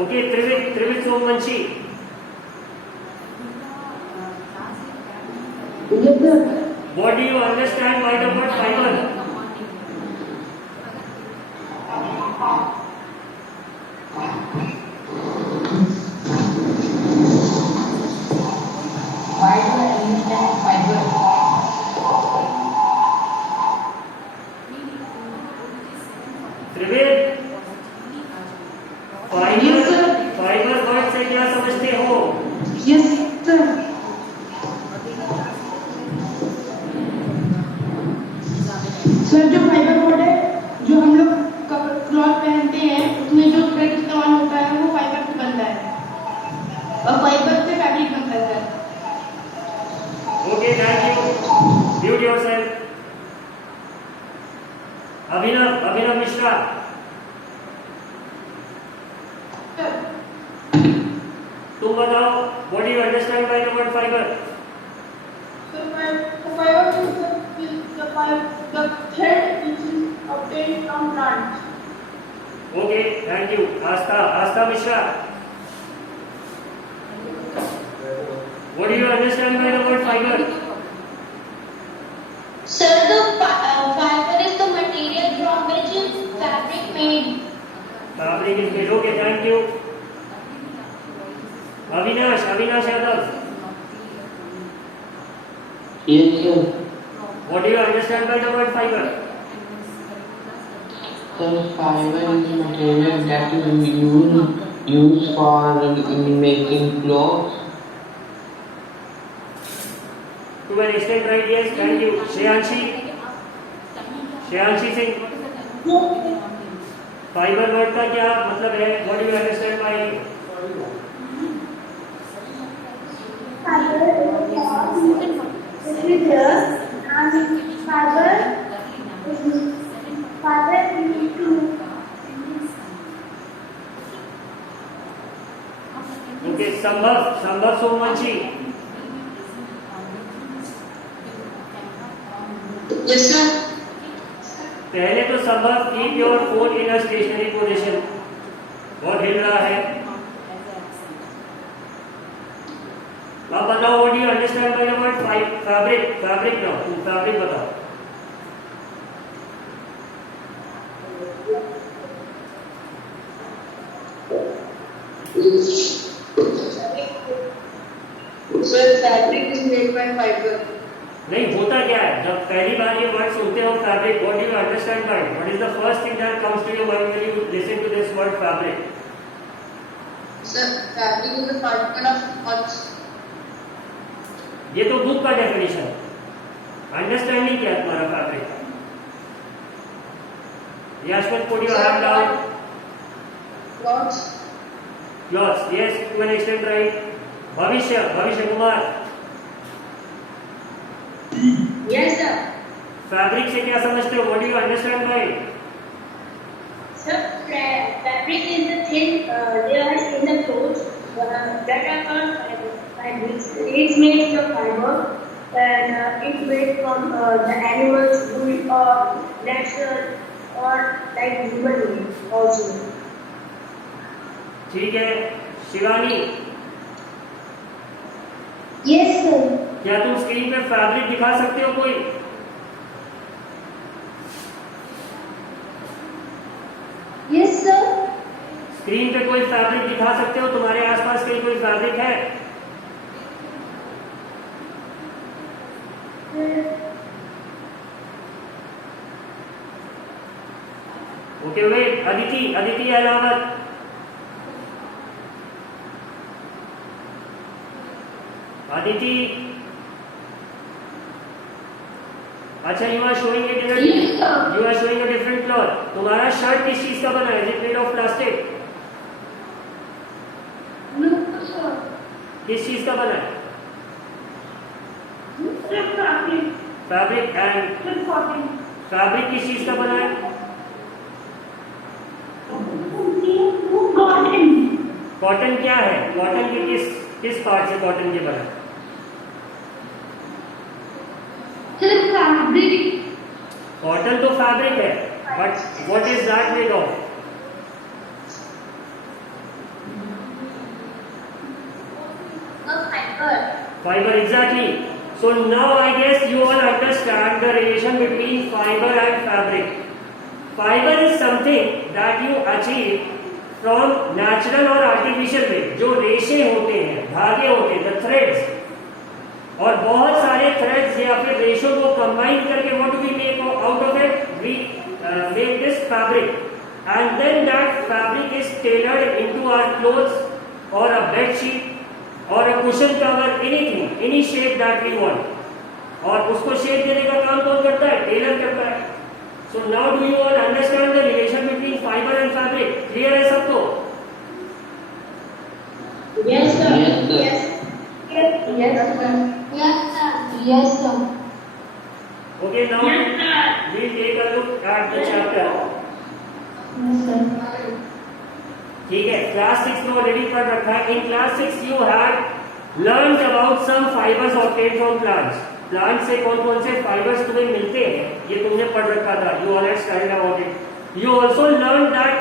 Okay, Trivid Somvanshi. What do you understand by the word fiber? Trived, fibre word से क्या समझते हो? Yes sir. सर जो फाइबर बोर्ड है, जो हम लोग क्लॉथ पहनते हैं, उसमें जो थ्रेड इस्तेमाल होता है वो फाइबर से बनता है और फाइबर से फैब्रिक बनता है sir. Okay, thank you. Mute yourself. Abhinav Mishra. तुम बताओ, what do you understand by the word fibre? Fiber is the thread which is obtained from plants. Okay, thank you. Aastha Mishra. What do you understand by the word fibre? Sir, the fiber is the material from which is fabric made. Fabric is made. Okay, thank you. Avinash Yadav. Yes, sir. What do you understand by the word fiber? Sir, fiber is a material that is used for making clothes. To an extent, right? Yes, thank you. Shreyanshi Singh. Fiber word का क्या मतलब है? What do you understand by it? Fiber is and fiber is to. Okay, संभव Somvanshi. Yes, sir. पहले तो संभव keep your phone in a stationary position. बहुत हिल रहा है। अब बताओ, what do you understand by the word fabric now. तुम फैब्रिक बताओ। Sir, fabric is made by fiber. नहीं, होता क्या है जब पहली बार ये वर्ड सुनते हो fabric? What do you understand by it? What is the first thing that comes to your mind when you listen to this word fabric? Sir, fabric is a particle of cloth. ये तो book का definition है। Understanding क्या है तुम्हारा fabric का? Yashwant, put your hand down. Cloth. Clothes, yes, to an extent right. Bhavishya Kumar. Yes, sir. Fabric से क्या समझते हो? What do you understand by it? Sir, fabric is the thin layer in the clothes that are called fabrics. It's made of fiber and it's made from the animals, wool or natural or like human wool also. ठीक है, Shivani. Yes, sir. क्या तुम screen पे fabric दिखा सकते हो कोई? Yes, sir. Screen पे कोई फैब्रिक दिखा सकते हो? तुम्हारे आसपास कहीं कोई फैब्रिक है? Okay, wait. अदिति अलावत। अदिति, अच्छा, you are showing a different cloth. तुम्हारा शर्ट किस चीज का बना है? Is it made of plastic? No, sir. किस चीज का बना है? Fabric. फैब्रिक। And Cotton. फैब्रिक किस चीज का बना है? Cotton. कॉटन क्या है? कॉटन के किस पार्ट से कॉटन के बना है? Fabric. कॉटन तो फैब्रिक है, but what is that made of? Fiber, exactly. So now I guess you all understand the relation between fiber and fabric. Fiber is something that you achieve from natural और artificial way. जो रेशे होते हैं, धागे होते हैं, the threads, और बहुत सारे threads या फिर रेशों को combine करके what do we make out of it? We make this fabric, and then that fabric is tailored into our clothes or a bed sheet or a cushion cover, anything, any shape that we want. और उसको shape देने का काम कौन करता है? Taylor करता है. So now do you all understand the relation between fiber and fabric? Clear है सबको? Yes, sir. Yes, sir. Yes. Yes, sir. Yes, sir. Yes, sir. Okay, now Yes, sir. we'll take a look at the chapter. Yes, sir. ठीक है, class 6 में already पढ़ रखा है. In class 6 you have learn about some fibres obtained from plants. Plant से कौन कौन से फाइबर्स तुम्हें मिलते हैं ये तुमने पढ़ रखा था. You all have studied about it. You also learn that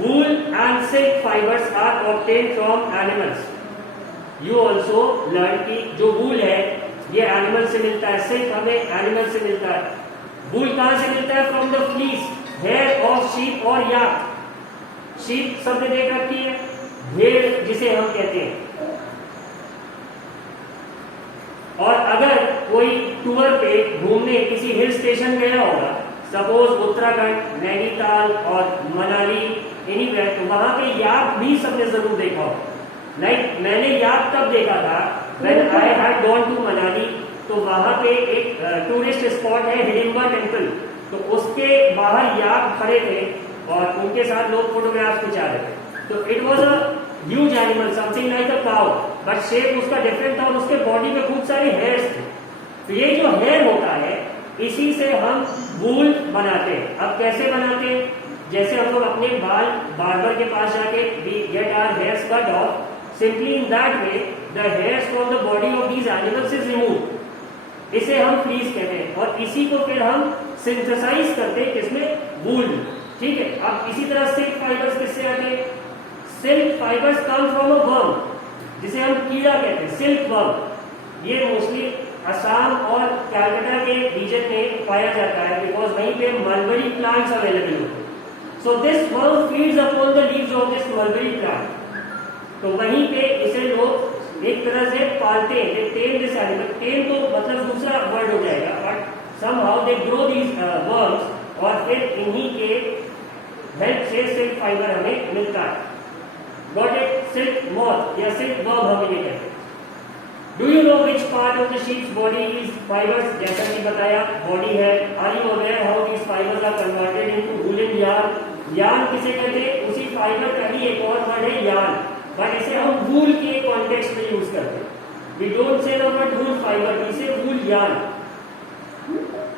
wool and silk fibres are obtained from animals. You also learn कि जो वूल है ये एनिमल से मिलता है, सिल्क हमें एनिमल से मिलता है. वूल कहां से मिलता है? From the fleece, hair of sheep और याक. शीप सबने देख रखी है, भेड़ जिसे हम कहते हैं. और अगर कोई टूर पे घूमने किसी हिल स्टेशन गया होगा, सपोज उत्तराखंड, नैनीताल और मनाली, एनीवेयर, तो वहां पे याक भी सबने जरूर देखा होगा. लाइक मैंने याक तब देखा था when I had gone to Manali. तो वहां पे एक टूरिस्ट स्पॉट है हिडिंबा टेम्पल. तो उसके बाहर याक खड़े थे और उनके साथ लोग फोटोग्राफ्स खिंचा रहे थे. तो it was a huge animal, something like a cow, but shape उसका डिफरेंट था और उसके बॉडी में खूब सारे हेयर्स थे. तो ये जो हेयर होता है इसी से हम वूल बनाते हैं. अब कैसे बनाते हैं? जैसे हम लोग अपने बाल बार्बर के पास जाके we get our hairs cut off. Simply in that way the hairs from the body of these animals is remove. इसे हम फ्रीज कहते हैं और इसी को फिर हम सिंथेसाइज करते हैं किसमें? वूल. ठीक है. अब इसी तरह सिल्क फाइबर्स किससे आते हैं? Silk fibres come from a worm, जिसे हम कीड़ा कहते हैं, सिल्क वर्म. ये मोस्टली असम और कलकत्ता के रीजन में पाया जाता है बिकॉज वहीं पे मलबरी प्लांट्स अवेलेबल होते हैं. So this worm feeds upon the leaves of this mulberry plant. तो वहीं पे इसे लोग एक तरह से पालते हैं. They tell this animal. Tell तो मतलब दूसरा वर्ड हो जाएगा, but somehow they grow these worms और फिर इन्हीं के हेल्प से सिल्क फाइबर हमें मिलता है. Got it? सिल्क मॉथ या सिल्क वर्म हम इन्हें कहते हैं. Do you know which part of the sheep's body is fibres? जैसा कि बताया बॉडी है. Are you aware how these fibres are converted into woollen yarn? Yarn किसे कहते हैं? उसी फाइबर का ही एक और वर्ड है यार्न, बट इसे हम वूल के कॉन्टेक्स्ट में यूज करते हैं. We don't say the word wool fibre, we say wool yarn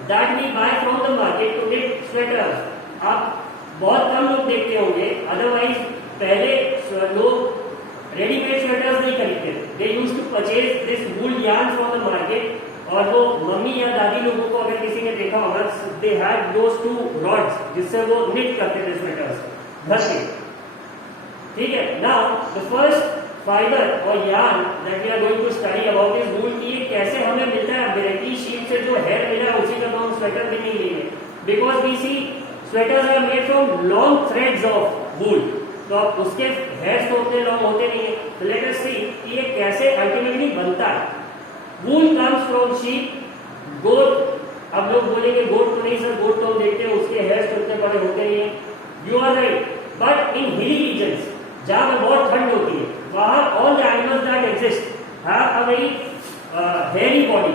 that we buy from the market to make sweaters. आप बहुत कम लोग देखते होंगे, अदरवाइज पहले लोग रेडीमेड स्वेटर्स नहीं खरीदते. They use to purchase this wool yarn from the market. और वो मम्मी या दादी लोगों को अगर किसी ने देखा होगा, they had those two rods जिससे वो निट करते थे स्वेटर्स घर के. ठीक है. नाउ द फर्स्ट फाइबर और yarn that we are going to study about is wool. की ये कैसे हमें मिलता है? वेराइटी शीप से जो हेयर मिला है उसी का तो हम स्वेटर भी नहीं लेंगे, because we see sweaters are made from long threads of wool. तो अब उसके हेयर्स तो उतने लॉन्ग होते नहीं है. तो लेट अस सी कि ये कैसे अल्टीमेटली बनता है. वूल कम्स फ्रॉम शीप, गोट. अब लोग बोलेंगे गोट तो नहीं सर, गोट तो हम देखते हैं उसके हेयर्स तो उतने बड़े होते नहीं है. You are right, but in hilly regions जहां पर बहुत ठंड होती है, वहां all the animals that exist have a very hairy body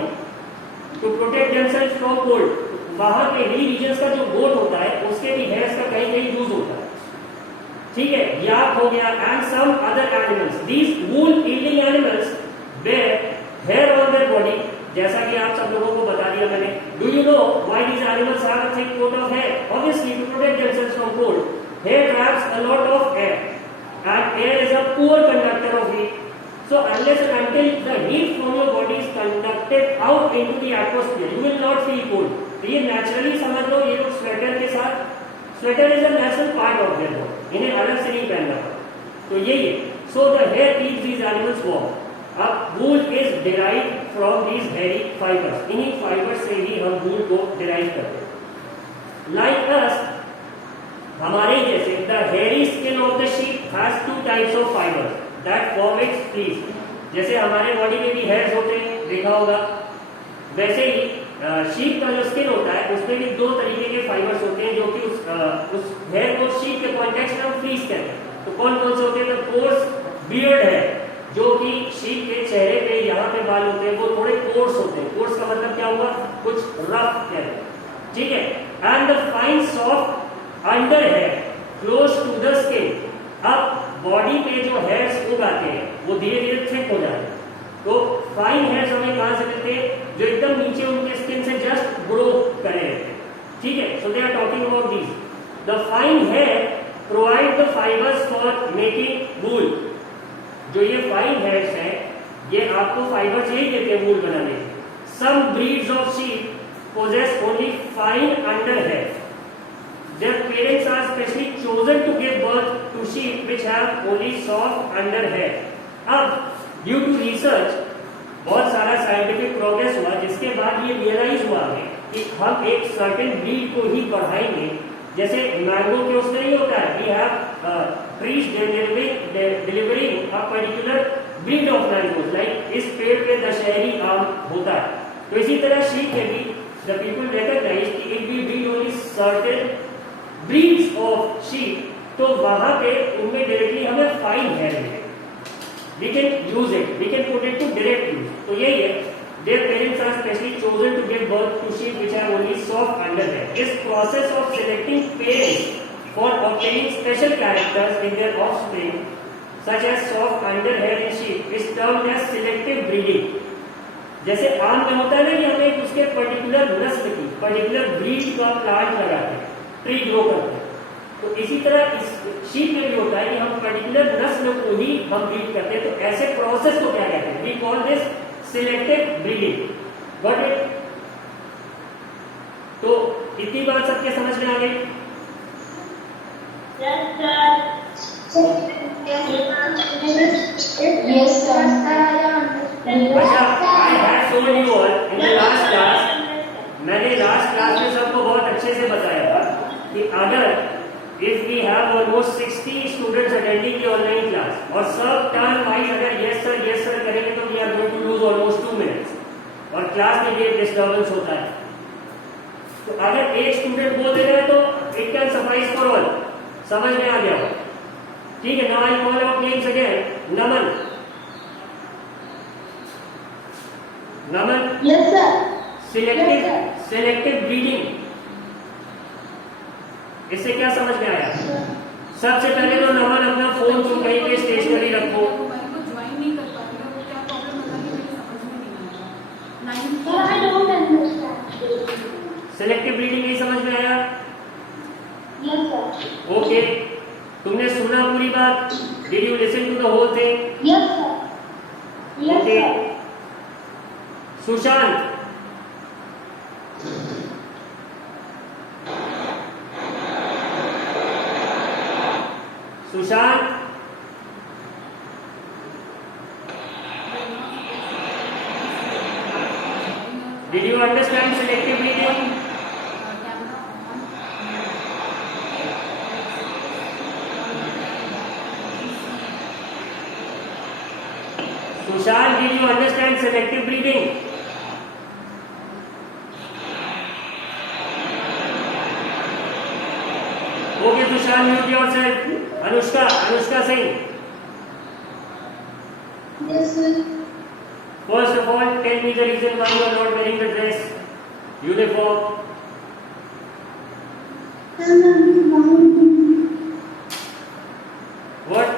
to protect themselves from cold. वहां के हिली रीजन्स का जो गोट होता है उसके भी हेयर्स का कहीं कहीं यूज होता है. ठीक है. याक हो गया and some other animals. These wool eating animals bear hair on their body. जैसा कि आप सब लोगों को बता दिया मैंने. Do you know why these animals have a thick coat of hair? Obviously to protect themselves from cold. Hair traps a lot of air, and air is a poor conductor of heat. So unless and until the heat from your body is conducted out into the atmosphere, you will not feel cold. तो ये naturally समझ लो. ये लोग sweater के साथ, sweater is a natural part of their body, इन्हें अलग से नहीं पहनना पड़ता. तो यही है. So the hair keeps these animals warm. अब wool is derive from these hairy fibres, इन्हीं फाइबर्स से ही हम वूल को डिराइव करते हैं। लाइक अस, हमारे जैसे, the hairy skin of the sheep has 2 types of fibres that form it's fleece. जैसे हमारे बॉडी में भी हेयर्स होते हैं, देखा होगा, वैसे ही शीप का जो स्किन होता है उसमें भी 2 तरीके के फाइबर्स होते हैं, जो कि उस हेयर को शीप के कॉन्टेक्स्ट में हम फ्लीस कहते हैं। तो कौन कौन से होते हैं? तो कोर्स बियर्ड है, जो कि शीप के चेहरे पे यहाँ पे बाल होते हैं, वो थोड़े कोर्स होते हैं। कोर्स का मतलब क्या हुआ? कुछ रफ कहते हैं, ठीक है। And the fine soft under है क्लोज टू द स्किन। अब बॉडी पे जो हेयर्स उग आते हैं वो धीरे धीरे थिक हो जाते हैं। तो फाइन हेयर्स हमें कहां से मिलते हैं? जो एकदम नीचे उनके स्किन से जस्ट ग्रो करे रहते हैं, ठीक है। So they are talking about this. The fine hair provide the fibres for making wool. जो ये फाइन हेयर्स हैं, ये आपको फाइबर्स यही देते हैं वूल बनाने के। Some breeds of sheep possess only fine under hair. Their parents are specially chosen to give birth to sheep which have only soft under hair. अब ड्यू टू रिसर्च बहुत सारा साइंटिफिक प्रोग्रेस हुआ, जिसके बाद ये realise हुआ है कि हम एक सर्टेन ब्रीड को ही बढ़ाएंगे। जैसे मैंगो के उसमें नहीं होता है, we have trees delivering a particular breed of mangoes, like इस पेड़ पे दशहरी आम होता है। तो इसी तरह शीप में भी the people recognize कि if we breed only certain breeds of sheep, तो वहां पे उनमें डायरेक्टली हमें फाइन हेयर मिले, we can use it, we can put it to direct use। तो यही है, their parents are specially chosen to give birth to sheep which have only soft under hair. This process of selecting parents for obtaining special characters in their offspring such as soft under hair in sheep is termed as selective breeding। जैसे आम में होता है ना कि हमें उसके particular नस्ल की, पर्टिकुलर ब्रीड का प्लांट लगाते हैं, ट्री ग्रो करते हैं, तो इसी तरह इस शीप में भी होता है कि हम पर्टिकुलर नस्ल को ही हम ब्रीड करते हैं। तो ऐसे प्रोसेस को क्या कहते हैं? We call this selective breeding. Got it? तो इतनी बात सबके समझ में आ गई? Yes, sir. अच्छा, I have told you all in the last class, मैंने लास्ट क्लास में सबको बहुत अच्छे से बताया था कि अगर if we have almost 60 students attending the online class और सब टर्न वाइज अगर yes sir करेंगे तो we are going to lose almost 2 minutes और क्लास में ये डिस्टर्बेंस होता है। तो अगर एक स्टूडेंट बोल दे रहे हैं तो it can suffice for all। समझ में आ गया हो? ठीक है। Now I call out names again. Naman. Naman. Yes, sir. Selective breeding, इससे क्या समझ में आया? सबसे पहले तो नमन अपना फोन तुम कहीं पे स्टेशनरी रखो। Sir, I don't understand. Selective breeding नहीं समझ में आया? Yes, sir. ओके, तुमने सुना पूरी बात? Did you listen to the whole thing? Yes, sir. Yes, okay. sir. Sushant, Sushant, did you understand selective breeding? Sushant, did you understand selective breeding? Okay, Sushant, mute yourself. Anushka Singh. Yes, sir. First of all, tell me the reason why you are not wearing the dress, uniform. What?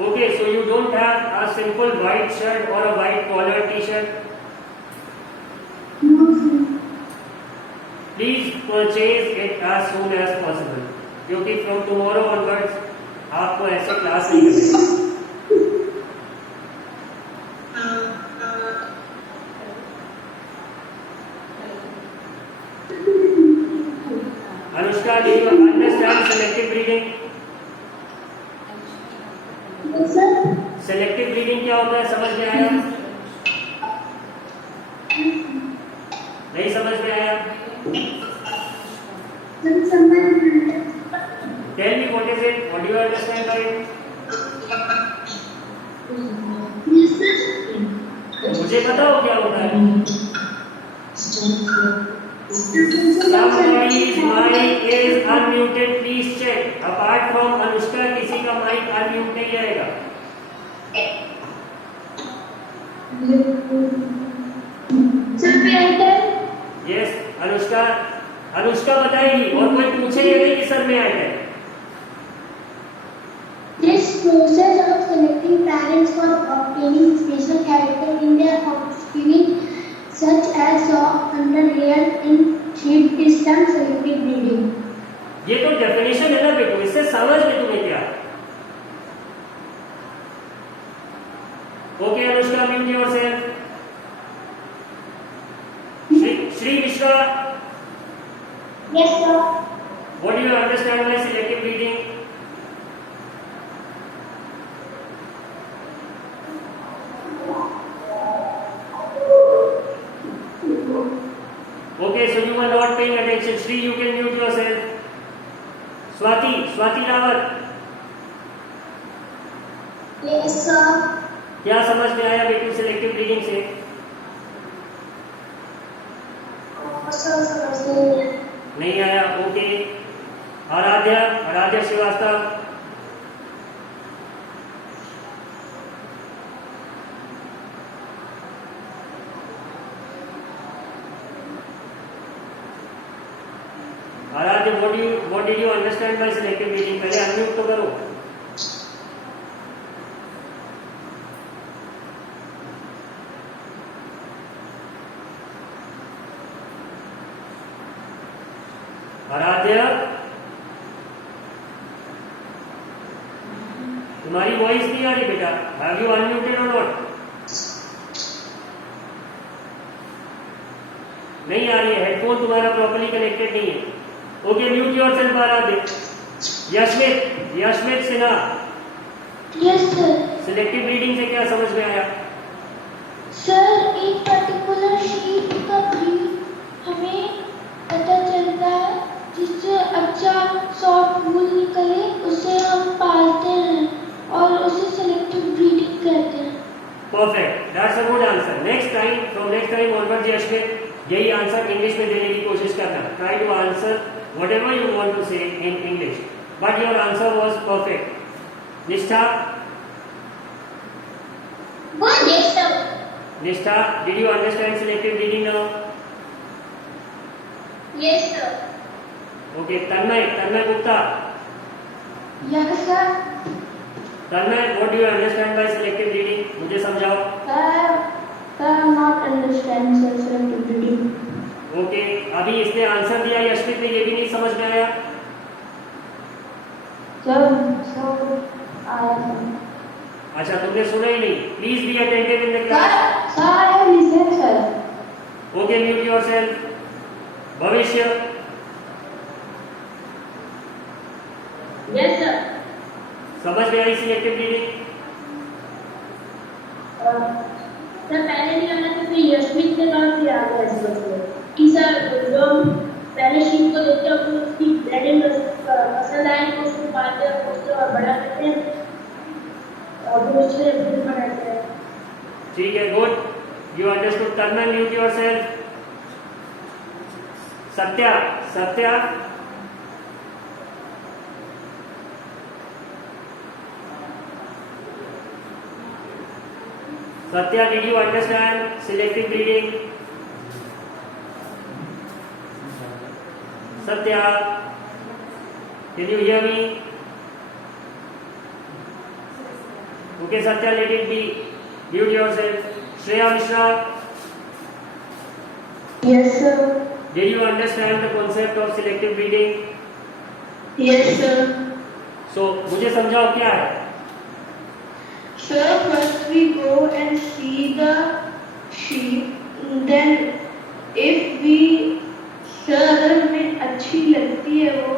Okay, so you don't have a simple white shirt or a white collar t-shirt. Please purchase it as soon as possible. क्योंकि from tomorrow onwards आपको ऐसे class नहीं मिलेगी। Anushka, do you understand selective breeding? Selective breeding क्या होता है, समझ में आया? नहीं समझ में आया? Tell me what is it? What do you understand by it? मुझे बताओ क्या होता है? Somebody's mic is unmuted. Please check. Apart from Anushka, किसी का माइक अनम्यूट नहीं आएगा. Yes, अनुष्का. अनुष्का बताएगी और कोई पूछेगा नहीं कि सर में आया है. This process of selecting parents for obtaining special character in their offspring, such as underlayer in sheep, is termed selective breeding. ये तो डेफिनेशन है ना बेटू, इससे समझ में तुम्हें क्या? Okay Anushka, mute yourself. Shri Mishra, Yes, sir. what do you understand by selective breeding? Okay, so you were not paying attention. Shri, you can mute yourself. Swati Rawat, Yes, sir. क्या समझ में आया बेटू सेलेक्टिव ब्रीडिंग से? नहीं आया. Okay. Aaradhya Srivastava, what did you understand by selective breeding? पहले unmute तो करो. आराध्या, तुम्हारी वॉइस नहीं आ रही बेटा. Have you unmuted or not? नहीं आ रही है. हेडफोन तुम्हारा प्रॉपर्ली कनेक्टेड नहीं है. Okay, mute yourself Aradhya. Yashmit Sinha, Yes, sir. Selective breeding से क्या समझ में आया? Sir, एक पर्टिकुलर शीप का ब्रीड हमें पता चलता है, जिससे अच्छा सॉफ्ट वूल निकले, उसे हम पालते हैं और उसे सेलेक्टिव ब्रीडिंग कहते हैं. Perfect, that's a good answer. From next time onward Yashmit, यही आंसर इंग्लिश में देने की कोशिश करना. Try to answer whatever you want to say in English, but your answer was perfect. Nishtha, Yes, sir. Nishtha, did you understand selective breeding now? Yes, sir. Okay, Tanmay Gupta. Yes, sir. Tanmay, what do you understand by selective breeding? मुझे समझाओ. Sir, not understand selective breeding. Okay, अभी इसने answer दिया, यशमित ने ये भी नहीं समझ में आया. अच्छा, तुमने सुना ही नहीं. Please be attentive in the class. Okay, mute yourself. भविष्य, Yes, sir. समझ में आई सिलेक्टिव ब्रीडिंग? सर पहले नहीं आना तो फिर यशमित ने कहा फिर आ गया इस वक्त कि सर जो हम पहले शीप को देखते हैं फिर उसकी ब्रीडिंग पसंद आए तो उसको पालते हैं, उसको बड़ा करते हैं और फिर उससे ब्रीड बनाते हैं. ठीक है, good. You understood. Turn mute yourself. Satya, did you understand selective breeding? Satya, can you hear me? Okay, Satya, let it be. Mute yourself. Shreya Mishra, Yes, sir. did you understand the concept of selective breeding? Yes, sir. So, मुझे समझाओ क्या है? Sir, first we go and see the sheep. Then, if we, sir, अगर हमें अच्छी लगती है वो,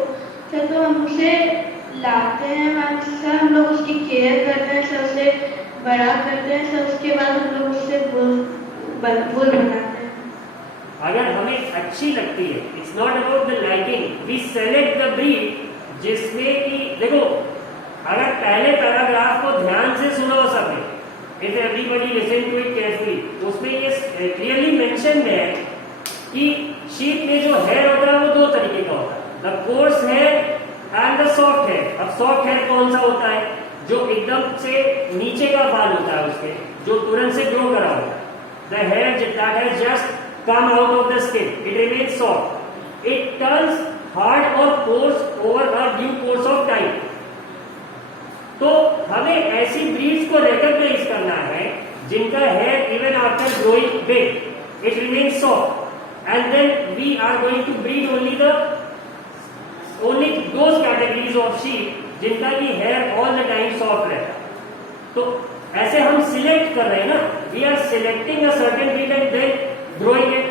सर तो हम उसे लाते हैं. सर हम लोग उसकी केयर करते हैं, सर उसे बड़ा करते हैं सर, उसके बाद हम लोग उससे बुल बनाते हैं। अगर हमें अच्छी लगती है, it's not about the liking, we select the breed जिसमें कि देखो, अगर पहले पैराग्राफ को ध्यान से सुनो सबने, if everybody listen to it carefully, उसमें ये क्लियरली मेंशन्ड है कि शीप में जो हेयर होता है वो दो तरीके का होता है, the coarse hair and the soft hair. अब सॉफ्ट हेयर कौन सा होता है? जो एकदम से नीचे का बाल होता है उसके, जो तुरंत से ग्रो करा होता है। The hair that has just come out of the skin, it remains soft, it turns hard or coarse over a due course of time। तो हमें ऐसी ब्रीड्स को रिकॉग्नाइज करना है जिनका hair even after growing big it remains soft, and then we are going to breed only those categories of sheep जिनका की hair all the time soft रहता है। तो ऐसे हम सिलेक्ट कर रहे हैं ना, we are selecting a certain breed and then growing it,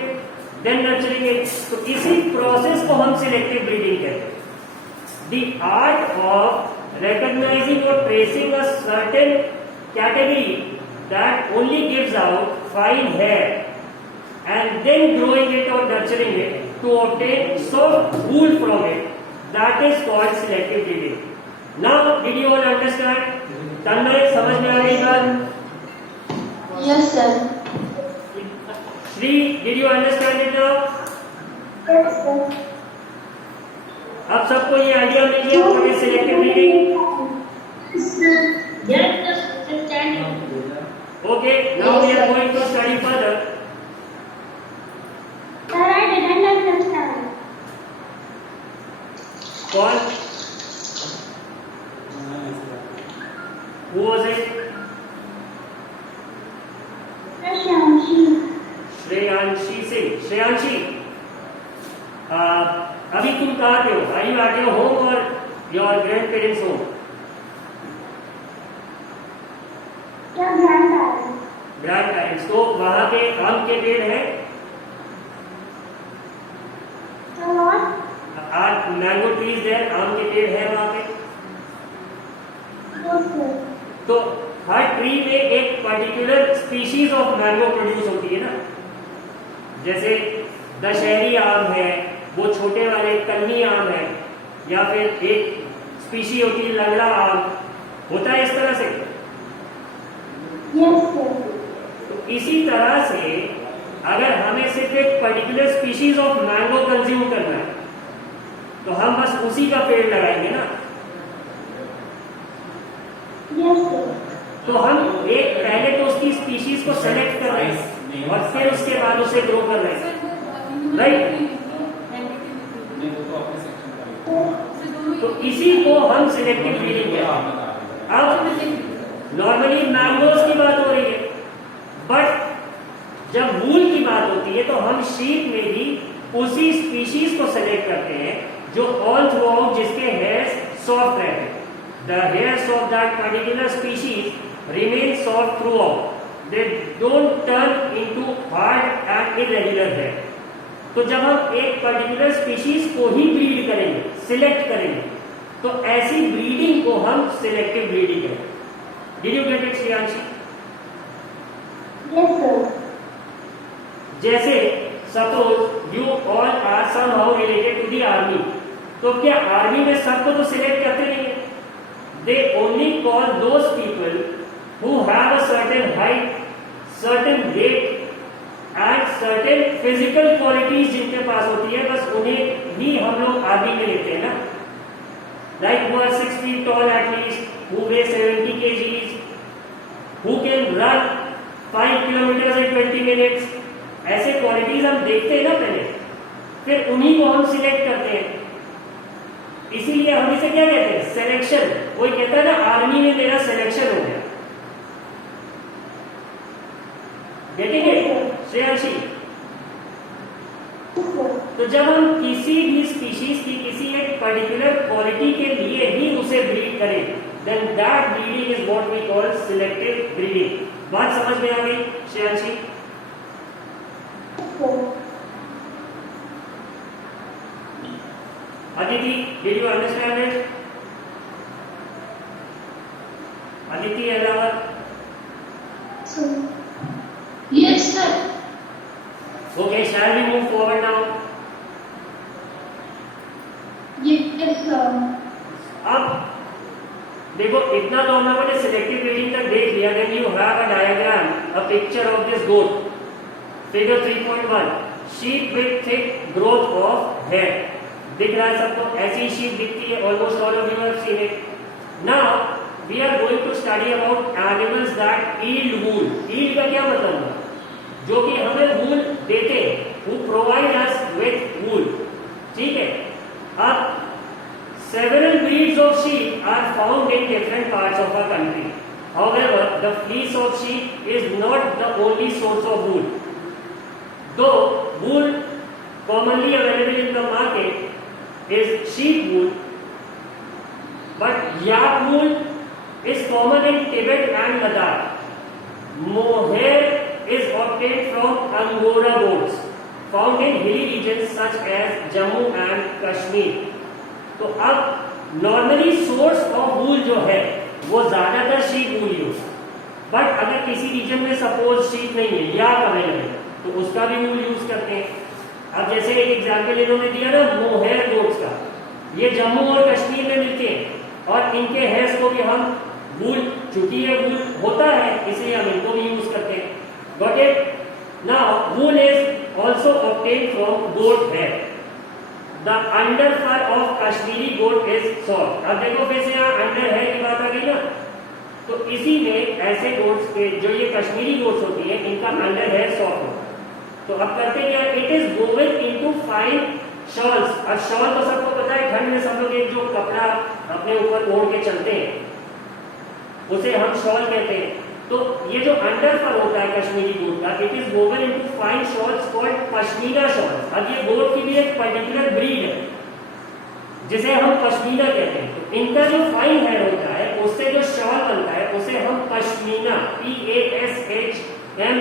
then nurturing it. तो इसी प्रोसेस को हम सिलेक्टिव ब्रीडिंग कहते हैं। The art of recognizing or tracing a certain category that only gives out fine hair and then growing it or nurturing it to obtain soft wool from it, that is called selective breeding. Now did you all understand? तन्मय समझ में आ गई बात? Yes, sir. Shri, did you understand it now? Yes, sir. अब सबको ये idea मिल गया what is selective breeding? Yes, understanding. Okay, now we are going to study further. Sir, I didn't understand. कौन? Who was it? Prashanshi. Shreyanshi Singh. Shreyanshi, अभी तुम कहाँ पे हो? Are you at your home or your grandparents' home? Your grandparents. Grandparents। तो वहाँ पे आम के पेड़ हैं? So what? Are mango trees there? आम के पेड़ हैं वहाँ पे? Yes, sir. तो हर ट्री में एक particular species of mango produce होती है ना, जैसे दशहरी आम है, वो छोटे वाले कलमी आम है, या फिर एक स्पीशी होती है लंगड़ा आम, होता है इस तरह से। Yes, sir. तो इसी तरह से अगर हमें सिर्फ एक particular species of mango consume करना है तो हम बस उसी का पेड़ लगाएंगे ना। Yes, sir. तो हम एक पहले तो उसकी स्पीशीज को सेलेक्ट कर रहे हैं और फिर उसके बाद उसे ग्रो कर रहे हैं, राइट? तो इसी को हम सिलेक्टिव ब्रीडिंग कहते हैं। अब नॉर्मली मैंगोज की बात हो रही है, बट जब वूल की बात होती है तो हम शीप में भी उसी स्पीशीज को सेलेक्ट करते हैं जो ऑल थ्रू आउट जिसके हेयर्स सॉफ्ट रहते हैं। The hairs of that particular species remain soft throughout. They don't turn into hard and irregular hair. तो जब हम एक पर्टिकुलर स्पीशीज को ही ब्रीड करेंगे, सिलेक्ट करेंगे, तो ऐसी ब्रीडिंग को हम सिलेक्टिव ब्रीडिंग करेंगे। Did you get it, Shreyanshi? Yes, sir. जैसे suppose you all are somehow related to the army, तो क्या आर्मी में सबको तो सिलेक्ट करते नहीं है? They only call those people who have a certain height, certain weight and certain physical qualities जिनके पास होती है, बस उन्हें ही हम लोग आर्मी में लेते हैं ना। Like who are 6 feet tall at least, who weigh 70 kgs, who can run 5 kilometers in 20 minutes, ऐसे क्वालिटीज हम देखते हैं ना पहले, फिर उन्हीं को हम सिलेक्ट करते हैं। इसीलिए हम इसे क्या कहते हैं? सिलेक्शन। कोई कहता है ना आर्मी में मेरा सिलेक्शन हो गया। देखेंगे श्रेयांशी? तो जब हम किसी भी स्पीशीज की किसी एक पर्टिकुलर क्वालिटी के लिए ही उसे ब्रीड करें, then that breeding is what we call selective breeding. बात समझ में आ गई Shreyanshi? Aditi, did you understand it? Aditi, Ella, sir. Yes, sir. Okay, shall we move forward now? Yes, sir. अब देखो इतना तो हम लोगों ने सिलेक्टिव ब्रीडिंग तक देख लिया. Then you have a diagram, a picture of this goat. Figure 3.1, sheep with thick growth of hair. दिख रहा है सबको? ऐसी शीप दिखती है. Almost all of you have seen it. Now we are going to study about animals that yield wool. Yield का क्या मतलब है? जो कि हमें वूल देते हैं, who provide us with wool. ठीक है. अब several breeds of sheep are found in different parts of our country. However, the fleece of sheep is not the only source of wool. Though wool commonly available in the market is sheep wool, but yak wool is common in Tibet and Ladakh. Mohair is obtained from Angora goats, found in hilly regions such as Jammu and Kashmir. तो अब normally source of wool जो है वो ज्यादातर sheep wool use. But अगर किसी reason में suppose sheep नहीं है या अवेलेबल है तो उसका भी वूल यूज करते हैं. अब जैसे एक एग्जाम्पल इन्होंने दिया ना मोहेयर गोट्स का, ये जम्मू और कश्मीर में मिलते हैं और इनके हेयर्स को भी हम वूल, चूंकि ये वूल होता है इसलिए हम इनको भी यूज करते हैं. Got it? Now wool is also obtained from goat hair. The under fur of Kashmiri goat is soft. अब देखो फिर से यहाँ अंडर है की बात आ गई ना, तो इसी में ऐसे गोट्स के जो ये कश्मीरी गोट्स होती है इनका अंडर है सॉफ्ट होता है. तो अब करते क्या? It is woven into fine shawls. अब शॉल तो सबको पता है, ठंड में सब लोग एक जो कपड़ा अपने ऊपर ओढ़ के चलते हैं उसे हम शॉल कहते हैं. तो ये जो अंडर फर होता है कश्मीरी गोट का, it is woven into fine shawls called pashmina shawls. अब ये गोट की भी एक पर्टिकुलर ब्रीड है जिसे हम पश्मीना कहते हैं. तो इनका जो फाइन हेयर होता है उससे जो शॉल बनता है उसे हम पश्मीना, PASHMINA,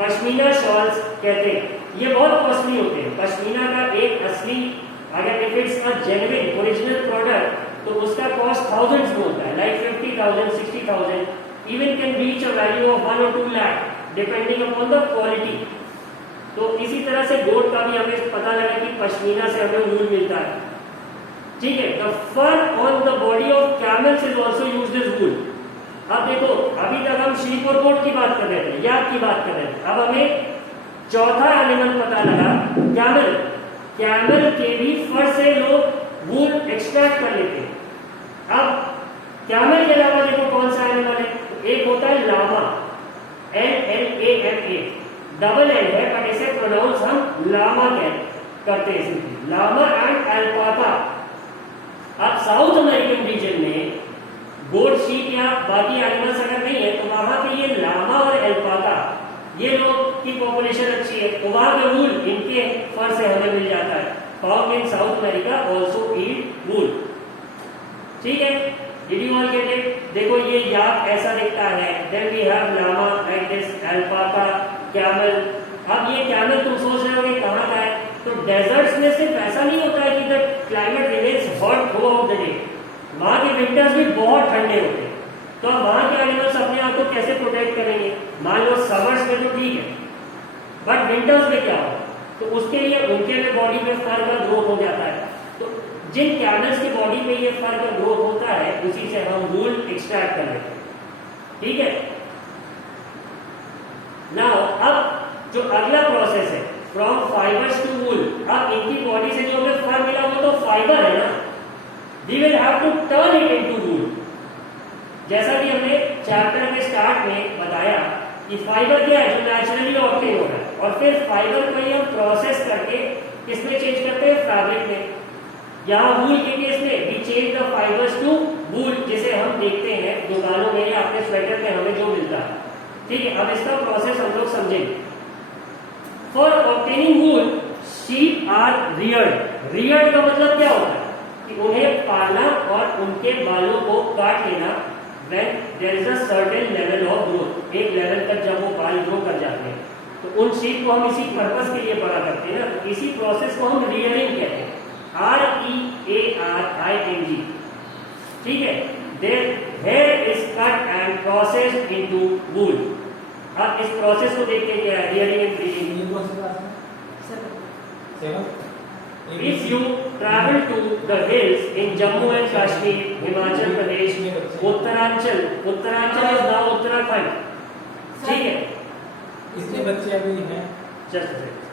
पश्मीना शॉल्स कहते हैं. ये बहुत कॉस्टली होते हैं. पश्मीना का एक असली, अगर if it's a genuine original product तो उसका कॉस्ट थाउजेंड्स में होता है, like 50,000, 60,000, even can reach a value of 1 or 2 lakh depending upon the quality. तो इसी तरह से गोट का भी हमें पता लगा कि पश्मीना से हमें वूल मिलता है. ठीक है. the fur on the body of camels is also used as wool. अब देखो अभी तक हम शीप और गोट की बात कर रहे थे, याक की बात कर रहे थे. अब हमें चौथा एनिमल पता लगा, कैमल. कैमल के भी फर से लोग वूल एक्सट्रैक्ट कर लेते हैं. अब कैमल के अलावा देखो कौन सा एनिमल है? एक होता है लामा, LLAMA, डबल एल है बट इसे प्रोनाउंस हम लामा करते हैं. Llama and alpaca. अब साउथ अमेरिकन रीजन में गोट, शीप या बाकी एनिमल्स अगर नहीं है तो वहां पे ये लामा और अल्पाका, ये लोग की पॉपुलेशन अच्छी है तो वहां पे वूल इनके फर से हमें मिल जाता है. Found in South America also eat wool. ठीक है. Did you all get it? देखो ये याक ऐसा दिखता है. Then we have llama like this, alpaca, camel. अब ये camel तुम सोच रहे होगे कहाँ का है? तो डेजर्ट्स में सिर्फ ऐसा नहीं होता है कि the climate remains hot throughout the day. वहाँ के विंटर्स भी बहुत ठंडे होते हैं. तो अब वहाँ के एनिमल्स अपने आप को कैसे प्रोटेक्ट करेंगे? मान लो समर्स में तो ठीक है, बट विंटर्स में क्या हो? तो उसके लिए उनके में बॉडी में फर का ग्रोथ हो जाता है. तो जिन कैमल्स की बॉडी में ये फर का ग्रोथ होता है उसी से हम वूल एक्सट्रैक्ट कर लेते हैं. ठीक है. नाउ अब जो अगला प्रोसेस है फ्रॉम फाइबर्स टू वूल. अब इनकी बॉडी से जो हमें फर मिला वो तो फाइबर है ना. We will have to turn it into wool. जैसा कि हमने चैप्टर के स्टार्ट में बताया कि फाइबर क्या है? जो नेचुरली ऑब्टेन हो रहा है और फिर फाइबर को ही हम प्रोसेस करके किसमें चेंज करते हैं? फैब्रिक में. यहाँ वूल के केस में we change the fibres to wool, जिसे हम देखते हैं दुकानों में या अपने स्वेटर में हमें जो मिलता है. ठीक है. अब इसका प्रोसेस हम लोग समझेंगे. For obtaining wool sheep are reared. Reared का मतलब क्या होता है? कि उन्हें पालना और उनके बालों को काट लेना when there is a certain level of growth. एक लेवल तक जब वो बाल ग्रो कर जाते हैं तो उन शीप को हम इसी पर्पस के लिए बड़ा करते हैं ना. तो इसी प्रोसेस को हम रियरिंग कहते हैं. REARING. ठीक है. hair is cut and processed into wool. अब इस प्रोसेस को देख के क्या है? Hearing and breathing. ये कौन सी क्लास में? 7? If you travel to the hills in Jammu and Kashmir, Himachal Pradesh, Uttaranchal is now Uttarakhand. ठीक है? इसके बच्चे अभी हैं Just a second.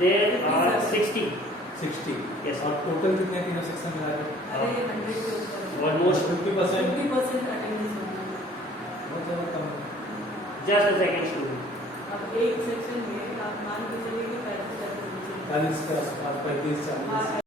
There are 60. 60 Yes. और टोटल कितने तीनों सेक्शन मिला के? अरे 100 के ऊपर Almost 50%। 50% अटेंडेंस होना है। बहुत ज़्यादा कम है। just a second student. अब एक सेक्शन में आप मान के चलिए कि 35 40 के आसपास 35-40। हाँ